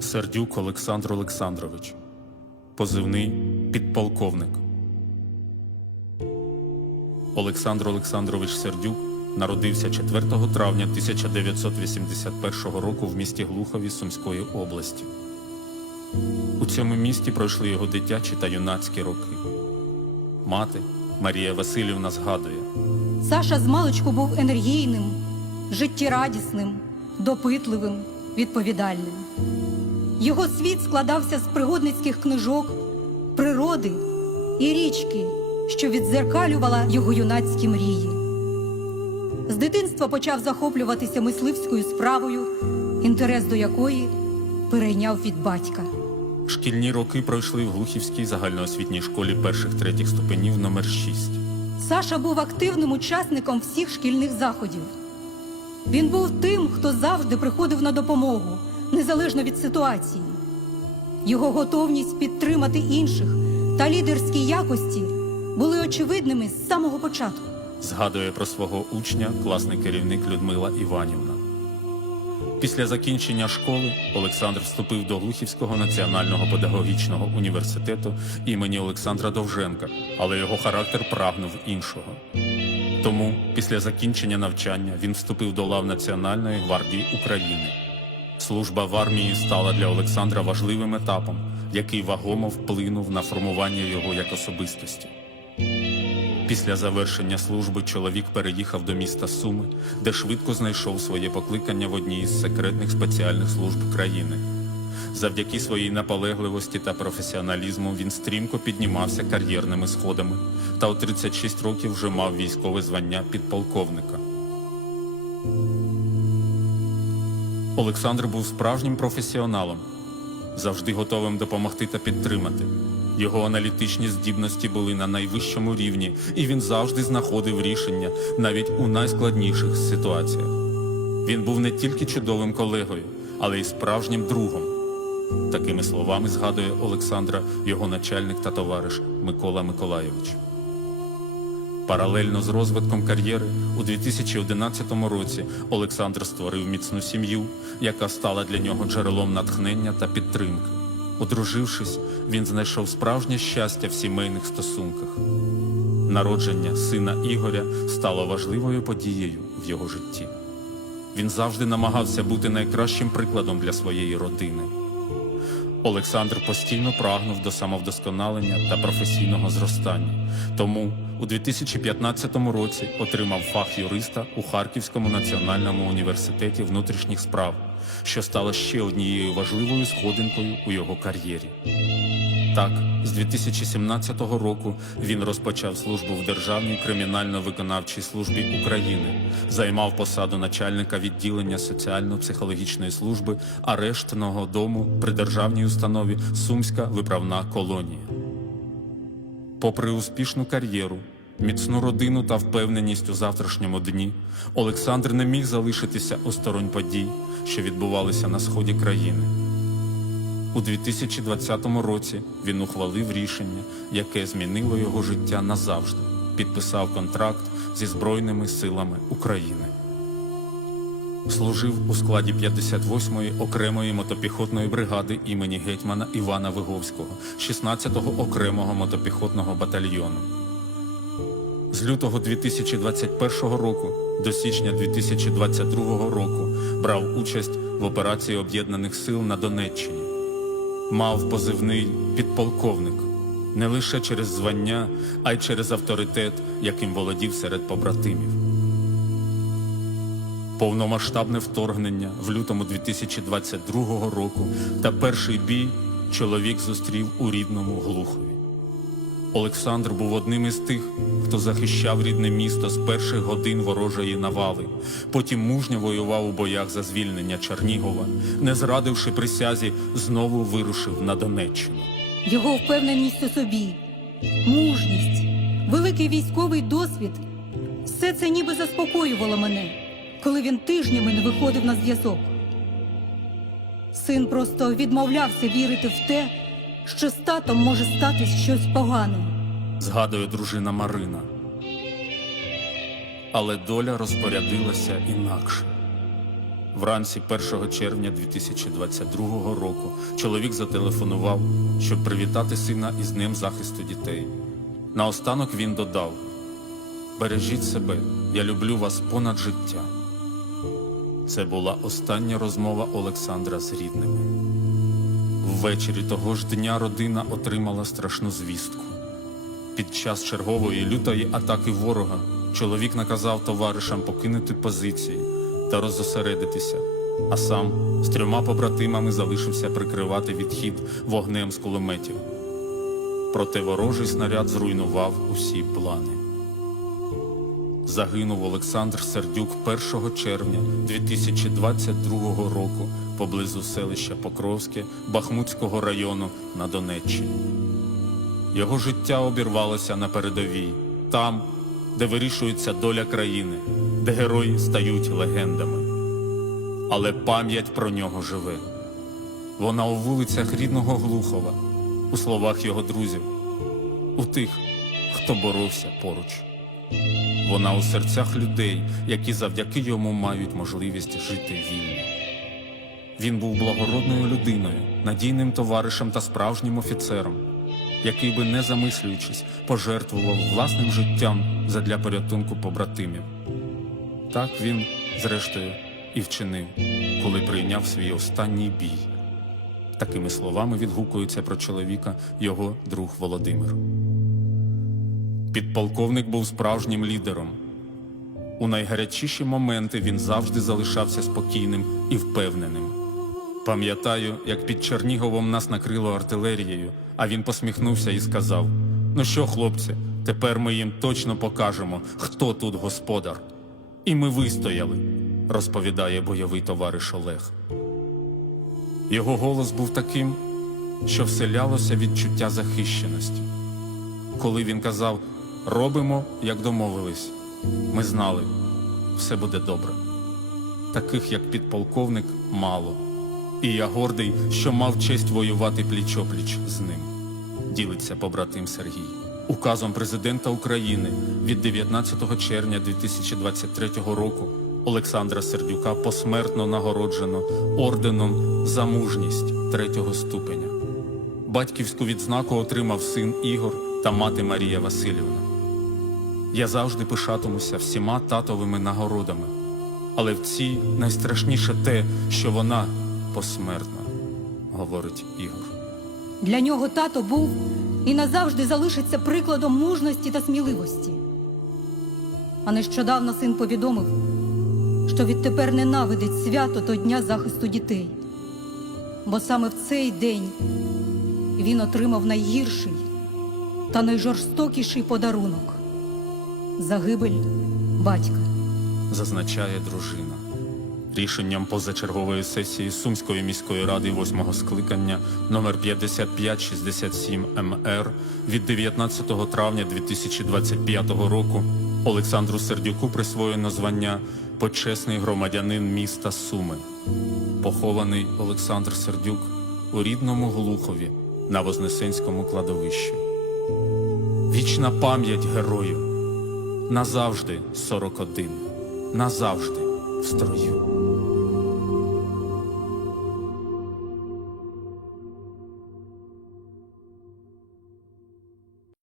Сердюк Олександр Олександрович, позивний підполковник. Олександр Олександрович Сердюк народився 4 травня 1981 року в місті Глухові Сумської області. У цьому місті пройшли його дитячі та юнацькі роки. Мати Марія Васильівна згадує. Саша з маличку був енергійним, життєрадісним, допитливим, відповідальним. Його світ складався з пригодницьких книжок, природи і річки, що відзеркалювала його юнацькі мрії. З дитинства почав захоплюватися мисливською справою, інтерес до якої перейняв від батька. Шкільні роки пройшли в Глухівській загальноосвітній школі перших третіх ступенів номер 6 Саша був активним учасником всіх шкільних заходів. Він був тим, хто завжди приходив на допомогу, незалежно від ситуації. Його готовність підтримати інших та лідерські якості були очевидними з самого початку. Згадує про свого учня класний керівник Людмила Іванівна. Після закінчення школи Олександр вступив до Глухівського національного педагогічного університету імені Олександра Довженка, але його характер прагнув іншого. Тому після закінчення навчання він вступив до лав Національної гвардії України. Служба в армії стала для Олександра важливим етапом, який вагомо вплинув на формування його як особистості. Після завершення служби чоловік переїхав до міста Суми, де швидко знайшов своє покликання в одній із секретних спеціальних служб країни. Завдяки своїй наполегливості та професіоналізму він стрімко піднімався кар'єрними сходами та у 36 років вже мав військове звання підполковника. Олександр був справжнім професіоналом, завжди готовим допомогти та підтримати. Його аналітичні здібності були на найвищому рівні, і він завжди знаходив рішення навіть у найскладніших ситуаціях. Він був не тільки чудовим колегою, але й справжнім другом. Такими словами згадує Олександра його начальник та товариш Микола Миколайович. Паралельно з розвитком кар'єри у 2011 році Олександр створив міцну сім'ю, яка стала для нього джерелом натхнення та підтримки. Одружившись, він знайшов справжнє щастя в сімейних стосунках. Народження сина Ігоря стало важливою подією в його житті. Він завжди намагався бути найкращим прикладом для своєї родини. Олександр постійно прагнув до самовдосконалення та професійного зростання. Тому у 2015 році отримав фах юриста у Харківському національному університеті внутрішніх справ, що стало ще однією важливою сходинкою у його кар'єрі. Так, з 2017 року він розпочав службу в Державній кримінально-виконавчій службі України, займав посаду начальника відділення соціально-психологічної служби арештного дому при державній установі Сумська виправна колонія. Попри успішну кар'єру, міцну родину та впевненість у завтрашньому дні, Олександр не міг залишитися осторонь подій, що відбувалися на сході країни. У 2020 році він ухвалив рішення, яке змінило його життя назавжди, підписав контракт зі Збройними силами України. Служив у складі 58-ї окремої мотопіхотної бригади імені гетьмана Івана Виговського, 16-го окремого мотопіхотного батальйону. З лютого 2021 року до січня 2022 року брав участь в операції Об'єднаних сил на Донеччині. Мав позивний підполковник не лише через звання, а й через авторитет, яким володів серед побратимів. Повномасштабне вторгнення в лютому 2022 року та перший бій чоловік зустрів у рідному Глухові. Олександр був одним із тих, хто захищав рідне місто з перших годин ворожої навали. Потім мужньо воював у боях за звільнення Чернігова, не зрадивши присязі, знову вирушив на Донеччину. Його впевненість у собі, мужність, великий військовий досвід все це ніби заспокоювало мене, коли він тижнями не виходив на зв'язок. Син просто відмовлявся вірити в те, що з татом може статись щось погане. згадує дружина Марина. Але доля розпорядилася інакше. Вранці 1 червня 2022 року чоловік зателефонував, щоб привітати сина із Днем захисту дітей. Наостанок він додав: Бережіть себе, я люблю вас понад життя. Це була остання розмова Олександра з рідними. Ввечері того ж дня родина отримала страшну звістку. Під час чергової лютої атаки ворога чоловік наказав товаришам покинути позиції та роззосередитися, а сам з трьома побратимами залишився прикривати відхід вогнем з кулеметів. Проте ворожий снаряд зруйнував усі плани. Загинув Олександр Сердюк 1 червня 2022 року поблизу селища Покровське Бахмутського району на Донеччині. Його життя обірвалося на передовій, там, де вирішується доля країни, де герої стають легендами. Але пам'ять про нього живе. Вона у вулицях рідного Глухова, у словах його друзів, у тих, хто боровся поруч. Вона у серцях людей, які завдяки йому мають можливість жити вільно. Він був благородною людиною, надійним товаришем та справжнім офіцером, який би, не замислюючись, пожертвував власним життям задля порятунку побратимів. Так він, зрештою, і вчинив, коли прийняв свій останній бій. Такими словами відгукується про чоловіка його друг Володимир. Підполковник був справжнім лідером. У найгарячіші моменти він завжди залишався спокійним і впевненим. Пам'ятаю, як під Черніговом нас накрило артилерією, а він посміхнувся і сказав: Ну що, хлопці, тепер ми їм точно покажемо, хто тут господар. І ми вистояли, розповідає бойовий товариш Олег. Його голос був таким, що вселялося відчуття захищеності. Коли він казав робимо, як домовились, ми знали, все буде добре. Таких, як підполковник, мало. І я гордий, що мав честь воювати пліч-опліч з ним. Ділиться побратим Сергій. Указом президента України від 19 червня 2023 року Олександра Сердюка посмертно нагороджено орденом за мужність третього ступеня. Батьківську відзнаку отримав син Ігор та мати Марія Васильівна. Я завжди пишатимуся всіма татовими нагородами, але в цій найстрашніше те, що вона посмертна, говорить Ігор. Для нього тато був і назавжди залишиться прикладом мужності та сміливості. А нещодавно син повідомив, що відтепер ненавидить свято до Дня захисту дітей. Бо саме в цей день він отримав найгірший та найжорстокіший подарунок загибель батька. зазначає дружина. Рішенням позачергової сесії Сумської міської ради восьмого скликання номер 5567 МР від 19 травня 2025 року Олександру Сердюку присвоєно звання почесний громадянин міста Суми. Похований Олександр Сердюк у рідному Глухові на Вознесенському кладовищі. Вічна пам'ять герою. Назавжди 41. Назавжди в строю.